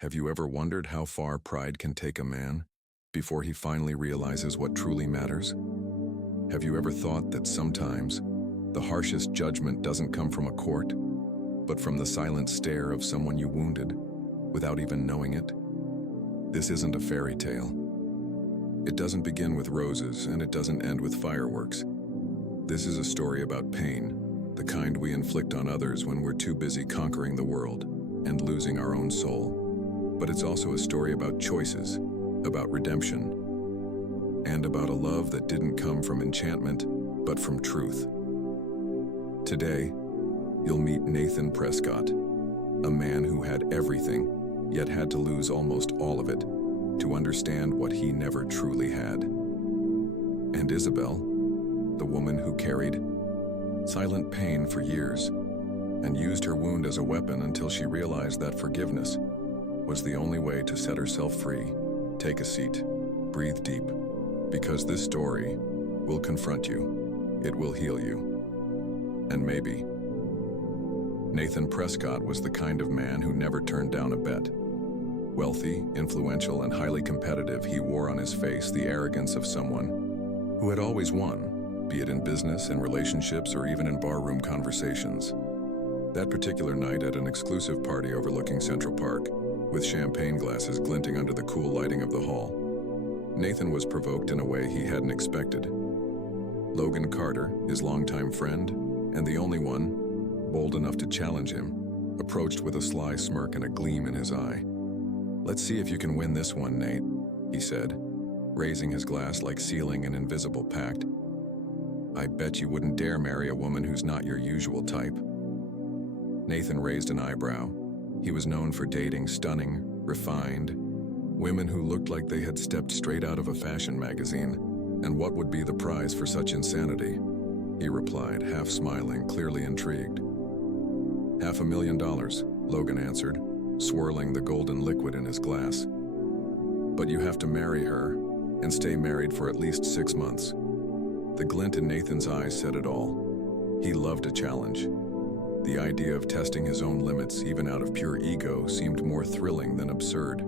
Have you ever wondered how far pride can take a man before he finally realizes what truly matters? Have you ever thought that sometimes the harshest judgment doesn't come from a court, but from the silent stare of someone you wounded without even knowing it? This isn't a fairy tale. It doesn't begin with roses and it doesn't end with fireworks. This is a story about pain, the kind we inflict on others when we're too busy conquering the world and losing our own soul. But it's also a story about choices, about redemption, and about a love that didn't come from enchantment, but from truth. Today, you'll meet Nathan Prescott, a man who had everything, yet had to lose almost all of it to understand what he never truly had. And Isabel, the woman who carried silent pain for years and used her wound as a weapon until she realized that forgiveness was the only way to set herself free. Take a seat, breathe deep, because this story will confront you, it will heal you, and maybe. Nathan Prescott was the kind of man who never turned down a bet. Wealthy, influential, and highly competitive, he wore on his face the arrogance of someone who had always won, be it in business, in relationships, or even in barroom conversations. That particular night at an exclusive party overlooking Central Park, with champagne glasses glinting under the cool lighting of the hall, Nathan was provoked in a way he hadn't expected. Logan Carter, his longtime friend, and the only one bold enough to challenge him, approached with a sly smirk and a gleam in his eye. "Let's see if you can win this one, Nate," he said, raising his glass like sealing an invisible pact. "I bet you wouldn't dare marry a woman who's not your usual type." Nathan raised an eyebrow. He was known for dating stunning, refined women who looked like they had stepped straight out of a fashion magazine. And what would be the prize for such insanity? He replied, half smiling, clearly intrigued. $500,000, Logan answered, swirling the golden liquid in his glass. "But you have to marry her and stay married for at least 6 months." The glint in Nathan's eyes said it all. He loved a challenge. The idea of testing his own limits, even out of pure ego, seemed more thrilling than absurd.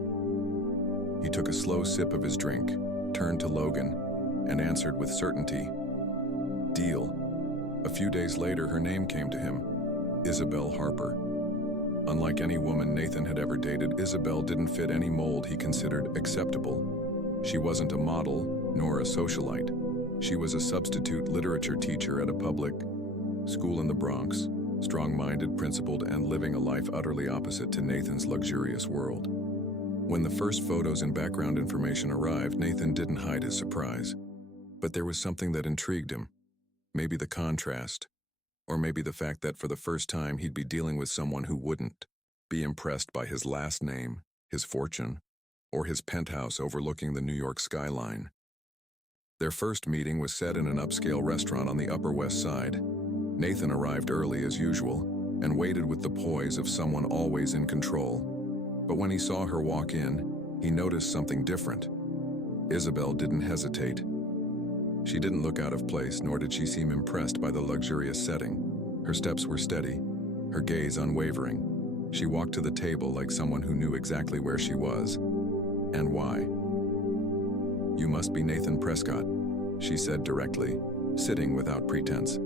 He took a slow sip of his drink, turned to Logan, and answered with certainty, "Deal." A few days later, her name came to him, Isabel Harper. Unlike any woman Nathan had ever dated, Isabel didn't fit any mold he considered acceptable. She wasn't a model, nor a socialite. She was a substitute literature teacher at a public school in the Bronx, strong-minded, principled, and living a life utterly opposite to Nathan's luxurious world. When the first photos and background information arrived, Nathan didn't hide his surprise. But there was something that intrigued him. Maybe the contrast, or maybe the fact that for the first time he'd be dealing with someone who wouldn't be impressed by his last name, his fortune, or his penthouse overlooking the New York skyline. Their first meeting was set in an upscale restaurant on the Upper West Side. Nathan arrived early as usual and waited with the poise of someone always in control. But when he saw her walk in, he noticed something different. Isabel didn't hesitate. She didn't look out of place, nor did she seem impressed by the luxurious setting. Her steps were steady, her gaze unwavering. She walked to the table like someone who knew exactly where she was and why. "You must be Nathan Prescott," she said directly, sitting without pretense.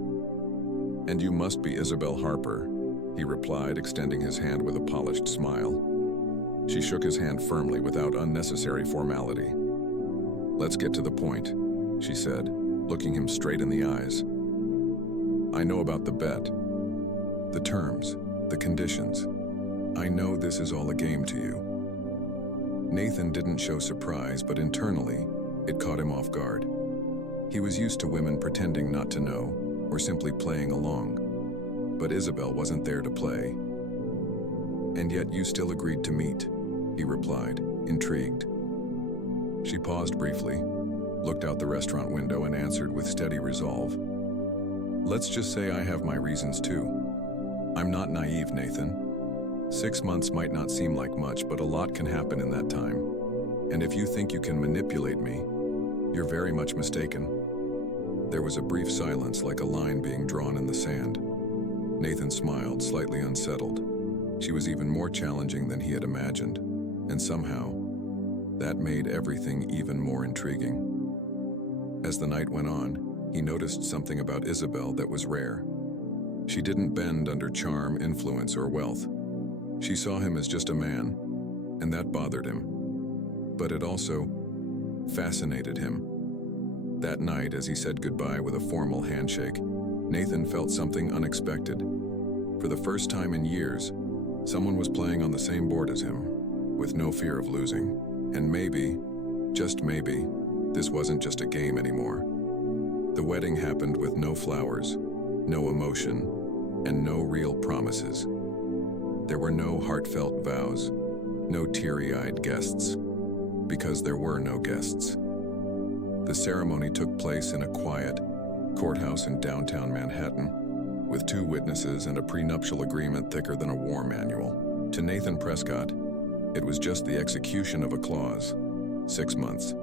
"And you must be Isabel Harper," he replied, extending his hand with a polished smile. She shook his hand firmly without unnecessary formality. "Let's get to the point," she said, looking him straight in the eyes. "I know about the bet, the terms, the conditions. I know this is all a game to you." Nathan didn't show surprise, but internally, it caught him off guard. He was used to women pretending not to know, or simply playing along. But Isabel wasn't there to play. "And yet you still agreed to meet," he replied, intrigued. She paused briefly, looked out the restaurant window, and answered with steady resolve. "Let's just say I have my reasons too. I'm not naive, Nathan. 6 months might not seem like much, but a lot can happen in that time. And if you think you can manipulate me, you're very much mistaken." There was a brief silence, like a line being drawn in the sand. Nathan smiled, slightly unsettled. She was even more challenging than he had imagined. And somehow, that made everything even more intriguing. As the night went on, he noticed something about Isabel that was rare. She didn't bend under charm, influence, or wealth. She saw him as just a man, and that bothered him. But it also fascinated him. That night, as he said goodbye with a formal handshake, Nathan felt something unexpected. For the first time in years, someone was playing on the same board as him, with no fear of losing. And maybe, just maybe, this wasn't just a game anymore. The wedding happened with no flowers, no emotion, and no real promises. There were no heartfelt vows, no teary-eyed guests, because there were no guests. The ceremony took place in a quiet courthouse in downtown Manhattan, with 2 witnesses and a prenuptial agreement thicker than a war manual. To Nathan Prescott, it was just the execution of a clause. 6 months.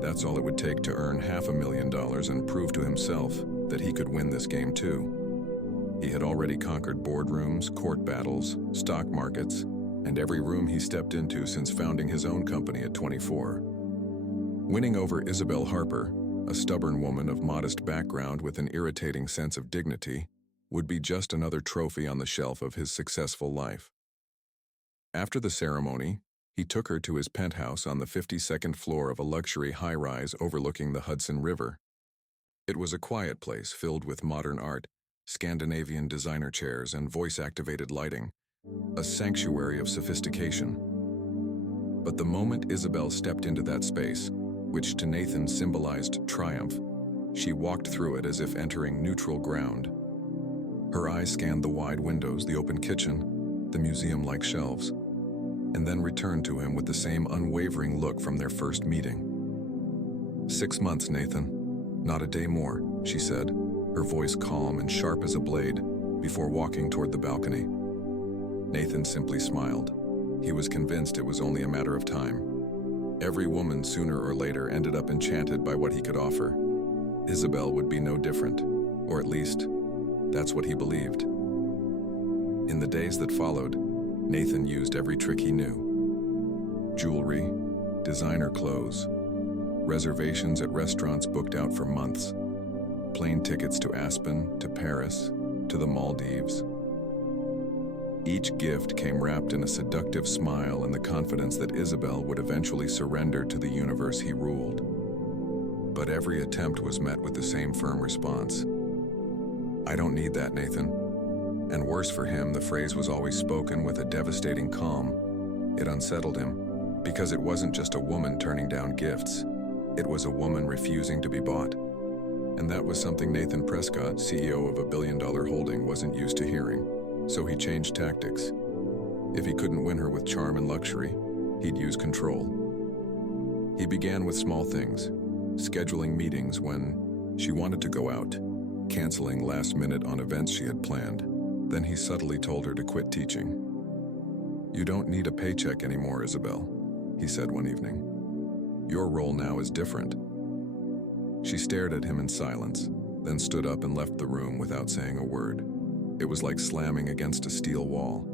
That's all it would take to earn $500,000 and prove to himself that he could win this game too. He had already conquered boardrooms, court battles, stock markets, and every room he stepped into since founding his own company at 24. Winning over Isabel Harper, a stubborn woman of modest background with an irritating sense of dignity, would be just another trophy on the shelf of his successful life. After the ceremony, he took her to his penthouse on the 52nd floor of a luxury high-rise overlooking the Hudson River. It was a quiet place filled with modern art, Scandinavian designer chairs, and voice-activated lighting, a sanctuary of sophistication. But the moment Isabel stepped into that space, which to Nathan symbolized triumph, she walked through it as if entering neutral ground. Her eyes scanned the wide windows, the open kitchen, the museum-like shelves, and then returned to him with the same unwavering look from their first meeting. 6 months, Nathan. Not a day more, she said, her voice calm and sharp as a blade, before walking toward the balcony. Nathan simply smiled. He was convinced it was only a matter of time. Every woman sooner or later ended up enchanted by what he could offer. Isabel would be no different, or at least, that's what he believed. In the days that followed, Nathan used every trick he knew. Jewelry, designer clothes, reservations at restaurants booked out for months, plane tickets to Aspen, to Paris, to the Maldives. Each gift came wrapped in a seductive smile and the confidence that Isabel would eventually surrender to the universe he ruled. But every attempt was met with the same firm response. "I don't need that, Nathan." And worse for him, the phrase was always spoken with a devastating calm. It unsettled him, because it wasn't just a woman turning down gifts. It was a woman refusing to be bought. And that was something Nathan Prescott, CEO of a billion-dollar holding, wasn't used to hearing. So he changed tactics. If he couldn't win her with charm and luxury, he'd use control. He began with small things, scheduling meetings when she wanted to go out, canceling last minute on events she had planned. Then he subtly told her to quit teaching. "You don't need a paycheck anymore, Isabel," he said one evening. "Your role now is different." She stared at him in silence, then stood up and left the room without saying a word. It was like slamming against a steel wall.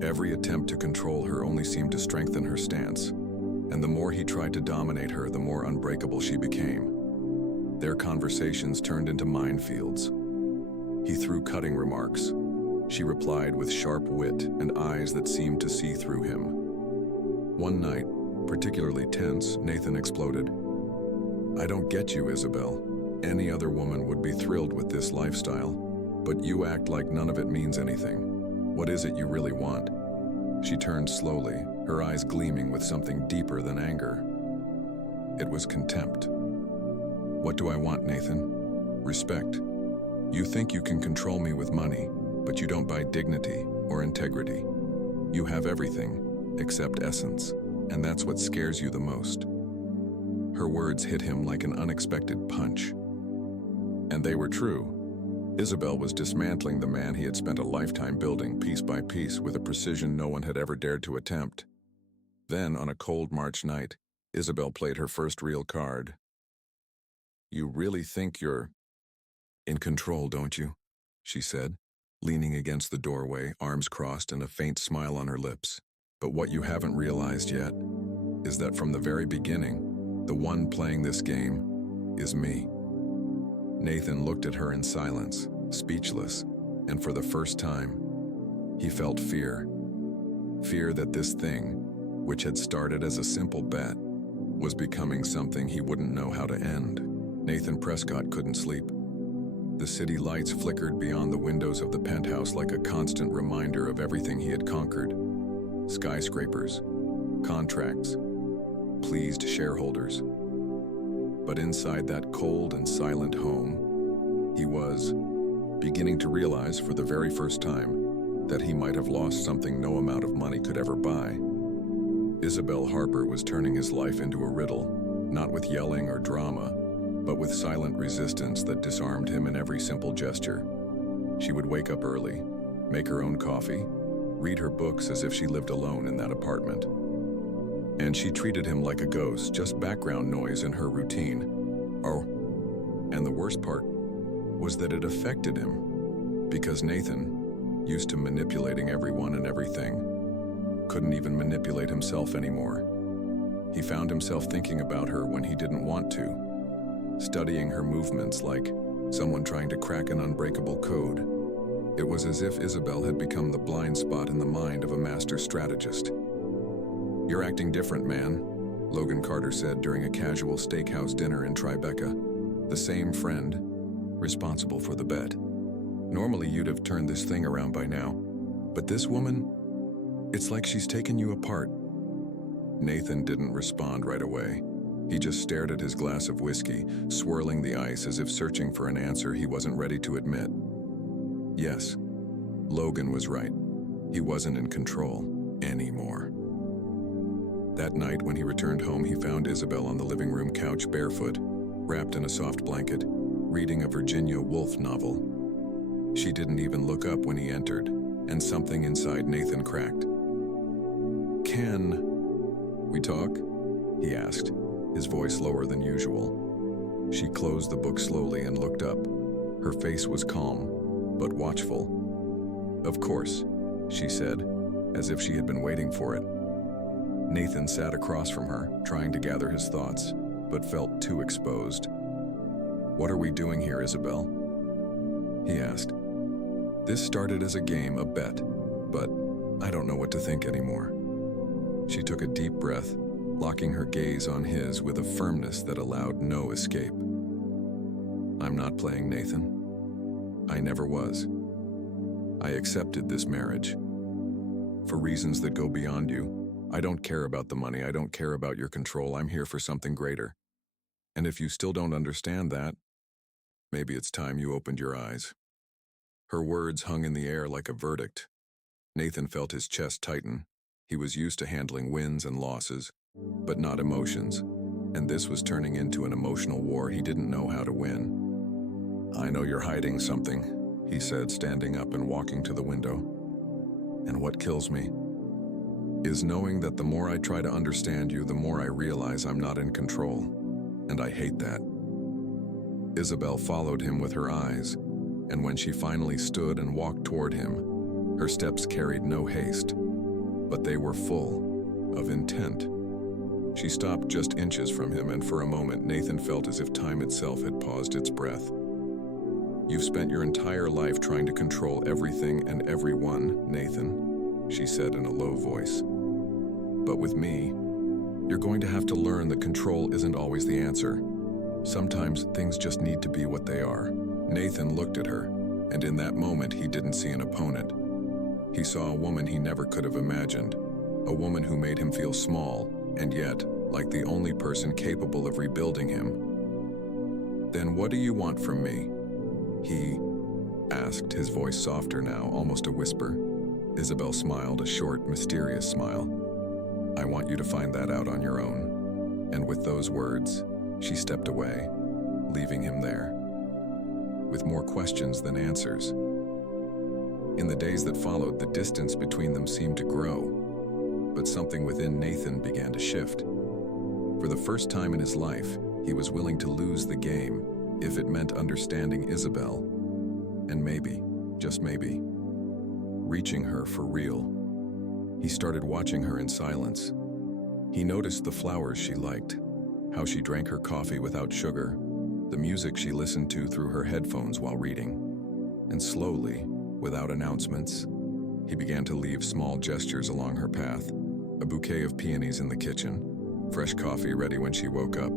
Every attempt to control her only seemed to strengthen her stance, and the more he tried to dominate her, the more unbreakable she became. Their conversations turned into minefields. He threw cutting remarks. She replied with sharp wit and eyes that seemed to see through him. One night, particularly tense, Nathan exploded. "I don't get you, Isabel. Any other woman would be thrilled with this lifestyle, but you act like none of it means anything. What is it you really want?" She turned slowly, her eyes gleaming with something deeper than anger. It was contempt. "What do I want, Nathan? Respect. You think you can control me with money, but you don't buy dignity or integrity. You have everything, except essence, and that's what scares you the most." Her words hit him like an unexpected punch. And they were true. Isabel was dismantling the man he had spent a lifetime building piece by piece with a precision no one had ever dared to attempt. Then, on a cold March night, Isabel played her first real card. "You really think you're in control, don't you?" she said, leaning against the doorway, arms crossed and a faint smile on her lips. But what you haven't realized yet is that from the very beginning, the one playing this game is me. Nathan looked at her in silence, speechless, and for the first time, he felt fear. Fear that this thing, which had started as a simple bet, was becoming something he wouldn't know how to end. Nathan Prescott couldn't sleep. The city lights flickered beyond the windows of the penthouse like a constant reminder of everything he had conquered. Skyscrapers, contracts, pleased shareholders. But inside that cold and silent home, he was beginning to realize for the very first time that he might have lost something no amount of money could ever buy. Isabel Harper was turning his life into a riddle, not with yelling or drama, but with silent resistance that disarmed him in every simple gesture. She would wake up early, make her own coffee, read her books as if she lived alone in that apartment. And she treated him like a ghost, just background noise in her routine. Oh, and the worst part was that it affected him, because Nathan, used to manipulating everyone and everything, couldn't even manipulate himself anymore. He found himself thinking about her when he didn't want to, studying her movements like someone trying to crack an unbreakable code. It was as if Isabel had become the blind spot in the mind of a master strategist. "You're acting different, man," Logan Carter said during a casual steakhouse dinner in Tribeca, the same friend responsible for the bet. "Normally you'd have turned this thing around by now, but this woman, it's like she's taken you apart." Nathan didn't respond right away. He just stared at his glass of whiskey, swirling the ice as if searching for an answer he wasn't ready to admit. Yes, Logan was right. He wasn't in control anymore. That night when he returned home, he found Isabel on the living room couch barefoot, wrapped in a soft blanket, reading a Virginia Woolf novel. She didn't even look up when he entered, and something inside Nathan cracked. "Can we talk?" he asked, his voice lower than usual. She closed the book slowly and looked up. Her face was calm, but watchful. "Of course," she said, as if she had been waiting for it. Nathan sat across from her, trying to gather his thoughts, but felt too exposed. "What are we doing here, Isabel?" he asked. "This started as a game, a bet, but I don't know what to think anymore." She took a deep breath, locking her gaze on his with a firmness that allowed no escape. "I'm not playing, Nathan. I never was. I accepted this marriage. For reasons that go beyond you. I don't care about the money. I don't care about your control. I'm here for something greater. And if you still don't understand that, maybe it's time you opened your eyes." Her words hung in the air like a verdict. Nathan felt his chest tighten. He was used to handling wins and losses, but not emotions, and this was turning into an emotional war he didn't know how to win. "I know you're hiding something," he said, standing up and walking to the window. "And what kills me is knowing that the more I try to understand you, the more I realize I'm not in control, and I hate that." Isabel followed him with her eyes, and when she finally stood and walked toward him, her steps carried no haste, but they were full of intent. She stopped just inches from him, and for a moment Nathan felt as if time itself had paused its breath. "You've spent your entire life trying to control everything and everyone, Nathan," she said in a low voice. "But with me, you're going to have to learn that control isn't always the answer. Sometimes things just need to be what they are." Nathan looked at her, and in that moment he didn't see an opponent. He saw a woman he never could have imagined, a woman who made him feel small, and yet, like the only person capable of rebuilding him. "Then what do you want from me?" he asked, his voice softer now, almost a whisper. Isabel smiled, a short, mysterious smile. "I want you to find that out on your own." And with those words, she stepped away, leaving him there, with more questions than answers. In the days that followed, the distance between them seemed to grow, but something within Nathan began to shift. For the first time in his life, he was willing to lose the game if it meant understanding Isabel, and maybe, just maybe, reaching her for real. He started watching her in silence. He noticed the flowers she liked, how she drank her coffee without sugar, the music she listened to through her headphones while reading. And slowly, without announcements, he began to leave small gestures along her path. A bouquet of peonies in the kitchen, fresh coffee ready when she woke up,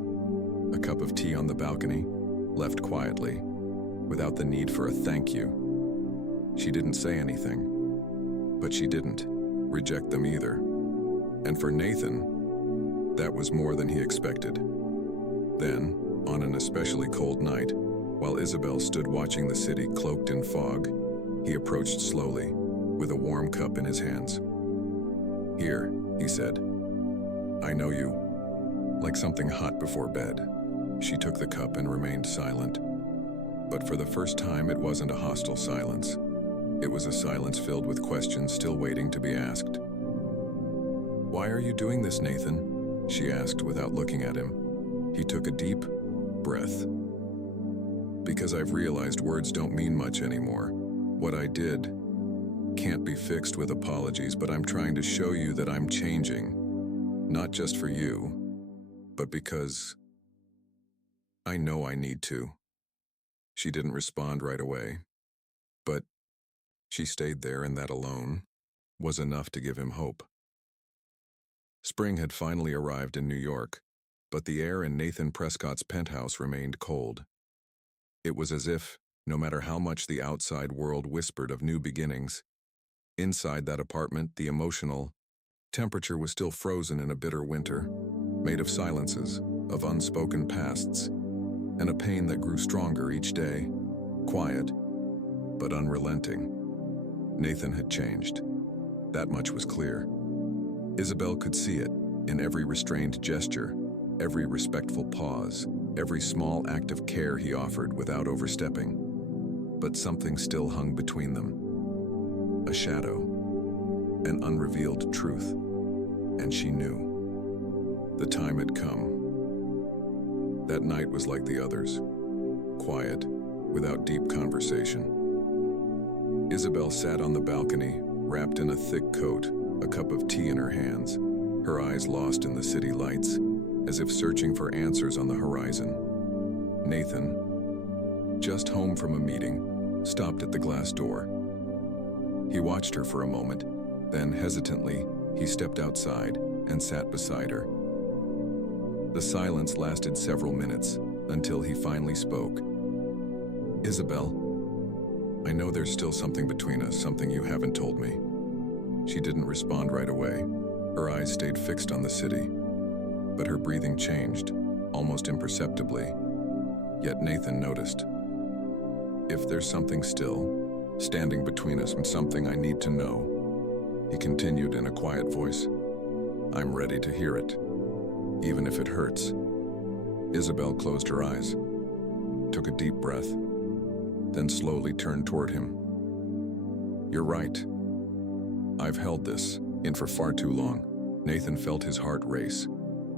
a cup of tea on the balcony, left quietly, without the need for a thank you. She didn't say anything, but she didn't reject them either. And for Nathan, that was more than he expected. Then, on an especially cold night, while Isabel stood watching the city cloaked in fog, he approached slowly, with a warm cup in his hands. "Here," he said. "I know you." Like something hot before bed, she took the cup and remained silent. But for the first time, it wasn't a hostile silence. It was a silence filled with questions still waiting to be asked. "Why are you doing this, Nathan?" she asked without looking at him. He took a deep breath. "Because I've realized words don't mean much anymore. What I did can't be fixed with apologies, but I'm trying to show you that I'm changing. Not just for you, but because I know I need to." She didn't respond right away, but she stayed there, and that alone was enough to give him hope. Spring had finally arrived in New York, but the air in Nathan Prescott's penthouse remained cold. It was as if, no matter how much the outside world whispered of new beginnings, inside that apartment, the emotional temperature was still frozen in a bitter winter, made of silences, of unspoken pasts, and a pain that grew stronger each day, quiet, but unrelenting. Nathan had changed. That much was clear. Isabel could see it in every restrained gesture, every respectful pause, every small act of care he offered without overstepping. But something still hung between them. A shadow, an unrevealed truth, and she knew. The time had come. That night was like the others, quiet, without deep conversation. Isabel sat on the balcony, wrapped in a thick coat, a cup of tea in her hands, her eyes lost in the city lights, as if searching for answers on the horizon. Nathan, just home from a meeting, stopped at the glass door. He watched her for a moment, then hesitantly, he stepped outside and sat beside her. The silence lasted several minutes until he finally spoke. "Isabel, I know there's still something between us, something you haven't told me." She didn't respond right away. Her eyes stayed fixed on the city, but her breathing changed, almost imperceptibly. Yet Nathan noticed. "If there's something still standing between us and something I need to know," he continued in a quiet voice, "I'm ready to hear it, even if it hurts." Isabel closed her eyes, took a deep breath, then slowly turned toward him. "You're right. I've held this in for far too long." Nathan felt his heart race.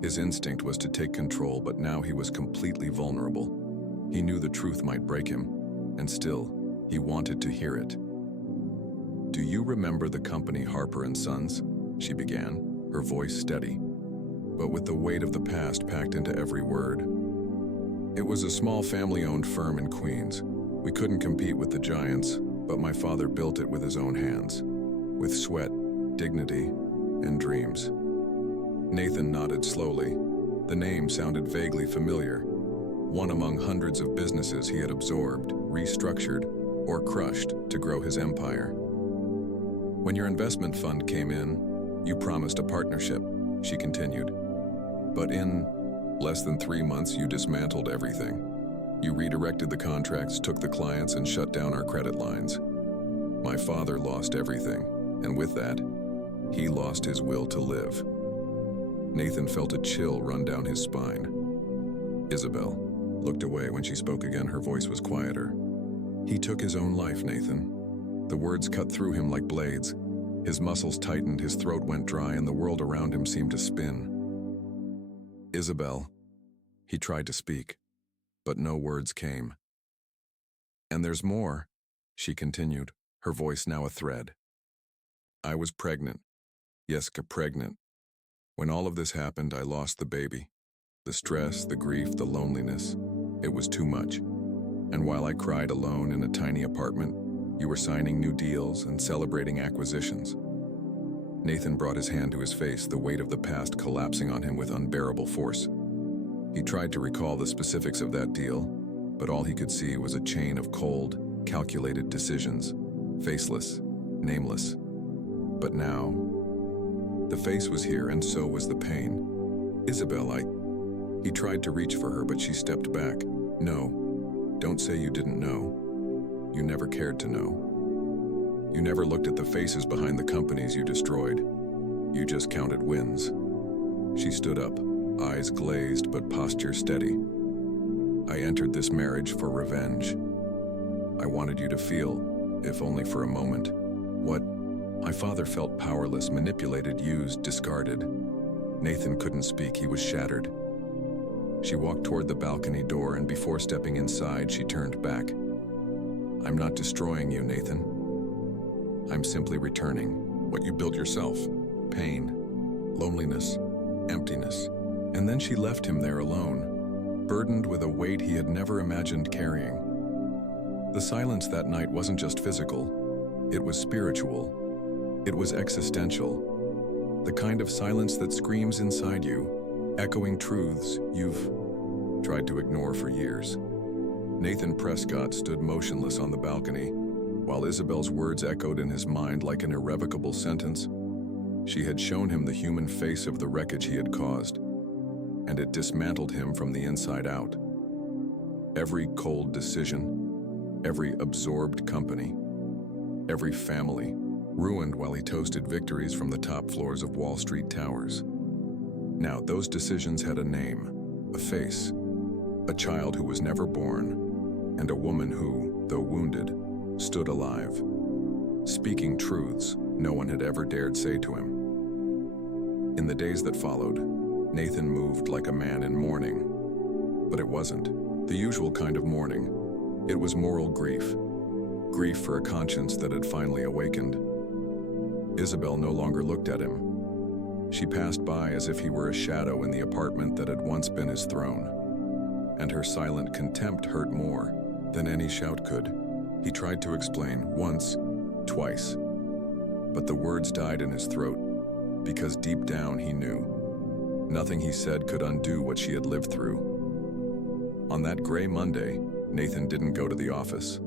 His instinct was to take control, but now he was completely vulnerable. He knew the truth might break him, and still, he wanted to hear it. "Do you remember the company Harper & Sons?" she began, her voice steady, but with the weight of the past packed into every word. "It was a small family-owned firm in Queens. We couldn't compete with the giants, but my father built it with his own hands, with sweat, dignity, and dreams." Nathan nodded slowly. The name sounded vaguely familiar, one among hundreds of businesses he had absorbed, restructured, or crushed to grow his empire. "When your investment fund came in, you promised a partnership," she continued. "But in less than 3 months, you dismantled everything. You redirected the contracts, took the clients, and shut down our credit lines. My father lost everything, and with that, he lost his will to live." Nathan felt a chill run down his spine. Isabel looked away when she spoke again. Her voice was quieter. "He took his own life, Nathan." The words cut through him like blades. His muscles tightened, his throat went dry, and the world around him seemed to spin. "Isabel," he tried to speak, but no words came. "And there's more," she continued, her voice now a thread. "I was pregnant. Yes, pregnant. When all of this happened, I lost the baby. The stress, the grief, the loneliness. It was too much. And while I cried alone in a tiny apartment, you were signing new deals and celebrating acquisitions. Nathan brought his hand to his face, the weight of the past collapsing on him with unbearable force. He tried to recall the specifics of that deal, but all he could see was a chain of cold, calculated decisions, faceless, nameless. But now, the face was here, and so was the pain. Isabel, He tried to reach for her, but she stepped back. No, don't say you didn't know. You never cared to know. You never looked at the faces behind the companies you destroyed. You just counted wins. She stood up, eyes glazed but posture steady. I entered this marriage for revenge. I wanted you to feel, if only for a moment, what my father felt: powerless, manipulated, used, discarded. Nathan couldn't speak, he was shattered. She walked toward the balcony door, and before stepping inside, she turned back. I'm not destroying you, Nathan. I'm simply returning what you built yourself. Pain, loneliness, emptiness. And then she left him there alone, burdened with a weight he had never imagined carrying. The silence that night wasn't just physical, it was spiritual. It was existential. The kind of silence that screams inside you, echoing truths you've tried to ignore for years. Nathan Prescott stood motionless on the balcony, while Isabel's words echoed in his mind like an irrevocable sentence. She had shown him the human face of the wreckage he had caused, and it dismantled him from the inside out. Every cold decision, every absorbed company, every family, ruined while he toasted victories from the top floors of Wall Street towers. Now, those decisions had a name, a face, a child who was never born, and a woman who, though wounded, stood alive, speaking truths no one had ever dared say to him. In the days that followed, Nathan moved like a man in mourning. But it wasn't the usual kind of mourning. It was moral grief. Grief for a conscience that had finally awakened. Isabel no longer looked at him. She passed by as if he were a shadow in the apartment that had once been his throne. And her silent contempt hurt more than any shout could. He tried to explain once, twice. But the words died in his throat, because deep down he knew nothing he said could undo what she had lived through. On that gray Monday, Nathan didn't go to the office.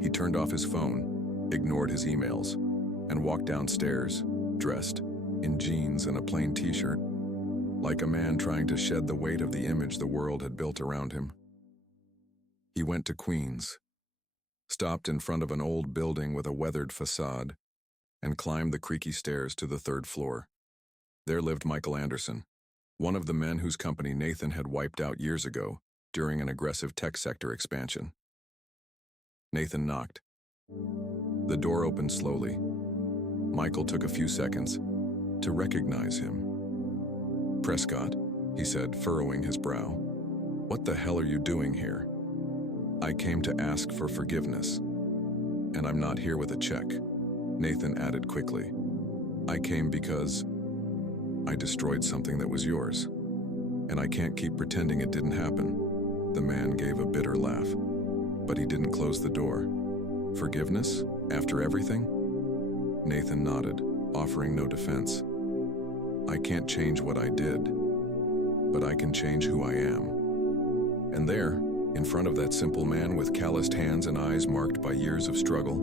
He turned off his phone, ignored his emails, and walked downstairs, dressed in jeans and a plain t-shirt, like a man trying to shed the weight of the image the world had built around him. He went to Queens, stopped in front of an old building with a weathered facade, and climbed the creaky stairs to the third floor. There lived Michael Anderson, one of the men whose company Nathan had wiped out years ago during an aggressive tech sector expansion. Nathan knocked. The door opened slowly. Michael took a few seconds to recognize him. Prescott, he said, furrowing his brow. What the hell are you doing here? I came to ask for forgiveness, and I'm not here with a check, Nathan added quickly. I came because I destroyed something that was yours, and I can't keep pretending it didn't happen. The man gave a bitter laugh, but he didn't close the door. Forgiveness? After everything? Nathan nodded, offering no defense. I can't change what I did, but I can change who I am. And there, in front of that simple man with calloused hands and eyes marked by years of struggle,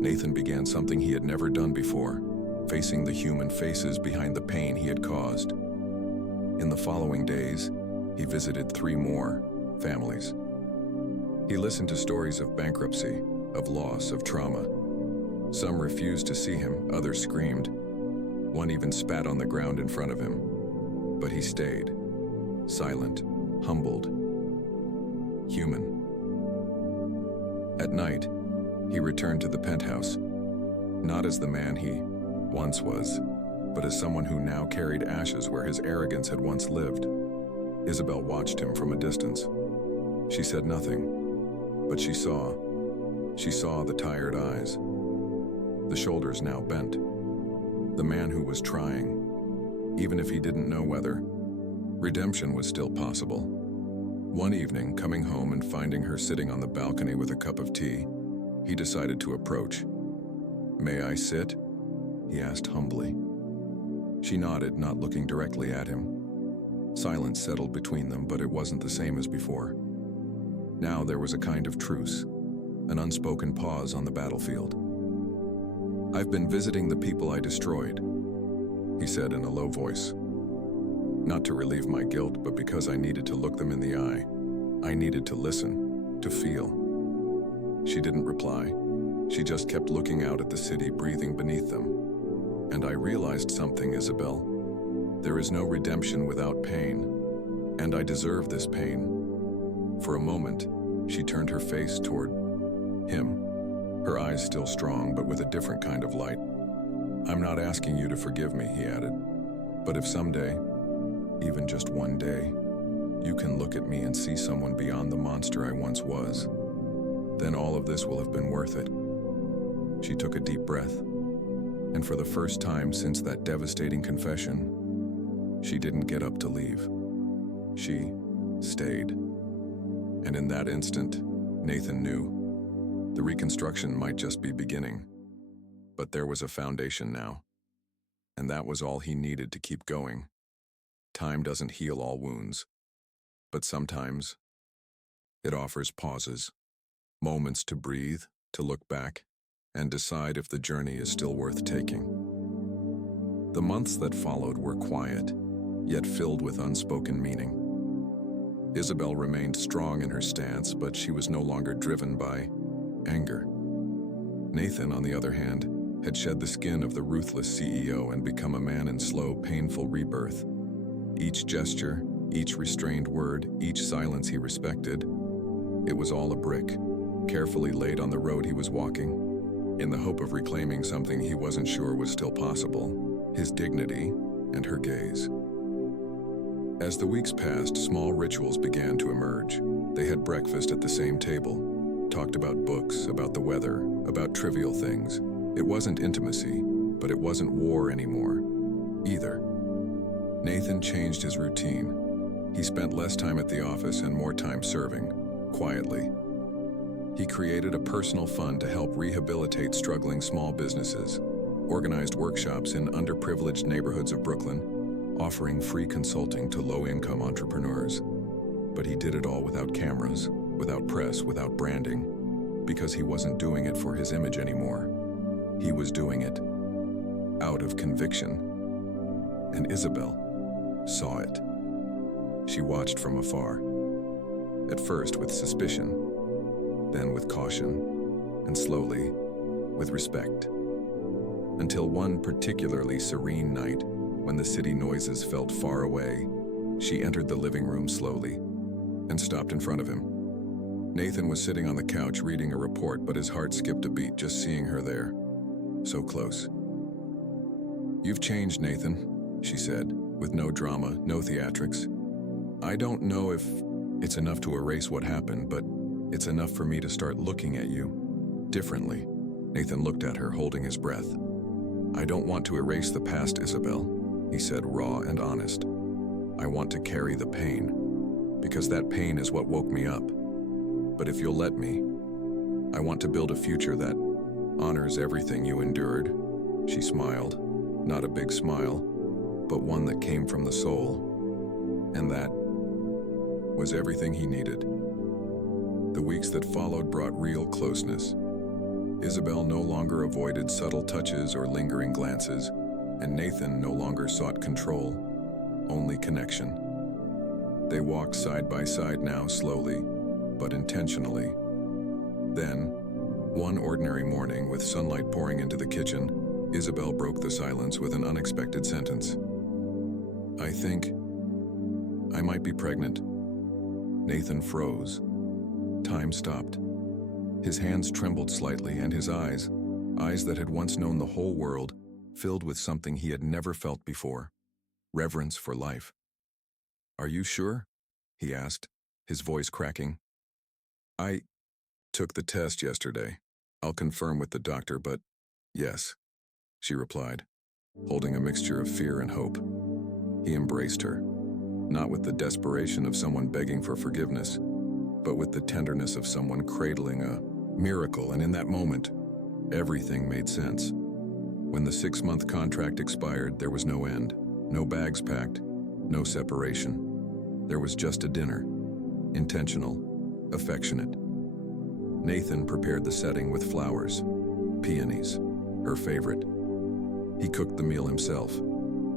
Nathan began something he had never done before, facing the human faces behind the pain he had caused. In the following days, he visited 3 more families. He listened to stories of bankruptcy, of loss, of trauma. Some refused to see him, others screamed. One even spat on the ground in front of him. But he stayed, silent, humbled, human. At night, he returned to the penthouse, not as the man he once was, but as someone who now carried ashes where his arrogance had once lived. Isabel watched him from a distance. She said nothing, but she saw the tired eyes, the shoulders now bent, the man who was trying, even if he didn't know whether redemption was still possible. One evening, coming home and finding her sitting on the balcony with a cup of tea, he decided to approach. "May I sit?" he asked humbly. She nodded, not looking directly at him. Silence settled between them, but it wasn't the same as before. Now there was a kind of truce, an unspoken pause on the battlefield. "I've been visiting the people I destroyed," he said in a low voice. "Not to relieve my guilt, but because I needed to look them in the eye. I needed to listen, to feel." She didn't reply. She just kept looking out at the city breathing beneath them. "And I realized something, Isabel. There is no redemption without pain, and I deserve this pain." For a moment, she turned her face toward him, her eyes still strong but with a different kind of light. "I'm not asking you to forgive me," he added. "But if someday, even just one day, you can look at me and see someone beyond the monster I once was, then all of this will have been worth it." She took a deep breath, and for the first time since that devastating confession, she didn't get up to leave. She stayed. And in that instant, Nathan knew the reconstruction might just be beginning, but there was a foundation now, and that was all he needed to keep going. Time doesn't heal all wounds, but sometimes it offers pauses, moments to breathe, to look back, and decide if the journey is still worth taking. The months that followed were quiet, yet filled with unspoken meaning. Isabel remained strong in her stance, but she was no longer driven by anger. Nathan, on the other hand, had shed the skin of the ruthless CEO and become a man in slow, painful rebirth. Each gesture, each restrained word, each silence he respected, it was all a brick, carefully laid on the road he was walking, in the hope of reclaiming something he wasn't sure was still possible, his dignity and her gaze. As the weeks passed, small rituals began to emerge. They had breakfast at the same table, talked about books, about the weather, about trivial things. It wasn't intimacy, but it wasn't war anymore, either. Nathan changed his routine. He spent less time at the office and more time serving, quietly. He created a personal fund to help rehabilitate struggling small businesses, organized workshops in underprivileged neighborhoods of Brooklyn, offering free consulting to low-income entrepreneurs. But he did it all without cameras, without press, without branding, because he wasn't doing it for his image anymore. He was doing it out of conviction. And Isabel saw it. She watched from afar, at first with suspicion, then with caution, and slowly, with respect. Until one particularly serene night, when the city noises felt far away, she entered the living room slowly and stopped in front of him. Nathan was sitting on the couch reading a report, but his heart skipped a beat just seeing her there, so close. "You've changed, Nathan," she said, with no drama, no theatrics. "I don't know if it's enough to erase what happened, but it's enough for me to start looking at you differently." Nathan looked at her, holding his breath. "I don't want to erase the past, Isabel," he said, raw and honest. "I want to carry the pain, because that pain is what woke me up. But if you'll let me, I want to build a future that honors everything you endured." She smiled, not a big smile, but one that came from the soul. And that was everything he needed. The weeks that followed brought real closeness. Isabel no longer avoided subtle touches or lingering glances, and Nathan no longer sought control, only connection. They walked side by side now, slowly, but intentionally. Then, one ordinary morning, with sunlight pouring into the kitchen, Isabel broke the silence with an unexpected sentence. "I think I might be pregnant." Nathan froze. Time stopped. His hands trembled slightly, and his eyes that had once known the whole world, filled with something he had never felt before, reverence for life. "Are you sure?" he asked, his voice cracking. "I took the test yesterday. I'll confirm with the doctor, but yes," she replied. holding a mixture of fear and hope. He embraced her, not with the desperation of someone begging for forgiveness, but with the tenderness of someone cradling a miracle, and in that moment, everything made sense. When the 6-month contract expired, there was no end, no bags packed, no separation. There was just a dinner, intentional, affectionate. Nathan prepared the setting with flowers, peonies, her favorite. He cooked the meal himself,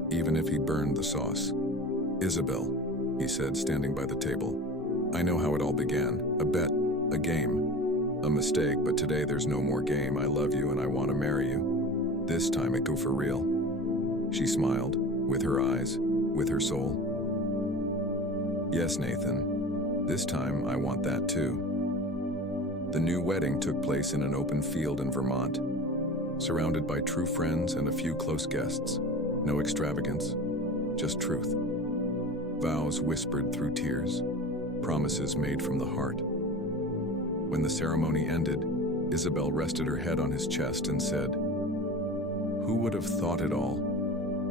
even if he burned the sauce. "Isabel," he said, standing by the table, "I know how it all began. A bet, a game, a mistake, but today there's no more game. I love you and I want to marry you. This time it go for real." She smiled, with her eyes, with her soul. "Yes, Nathan, this time I want that too." The new wedding took place in an open field in Vermont, surrounded by true friends and a few close guests. No extravagance, just truth. Vows whispered through tears, promises made from the heart. When the ceremony ended, Isabel rested her head on his chest and said, "Who would have thought it all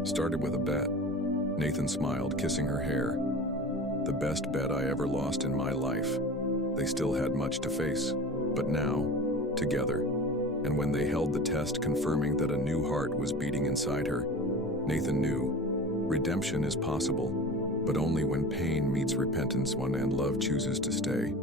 started with a bet?" Nathan smiled, kissing her hair. "The best bet I ever lost in my life." They still had much to face, but now, together, and when they held the test confirming that a new heart was beating inside her, Nathan knew redemption is possible, but only when pain meets repentance and love chooses to stay.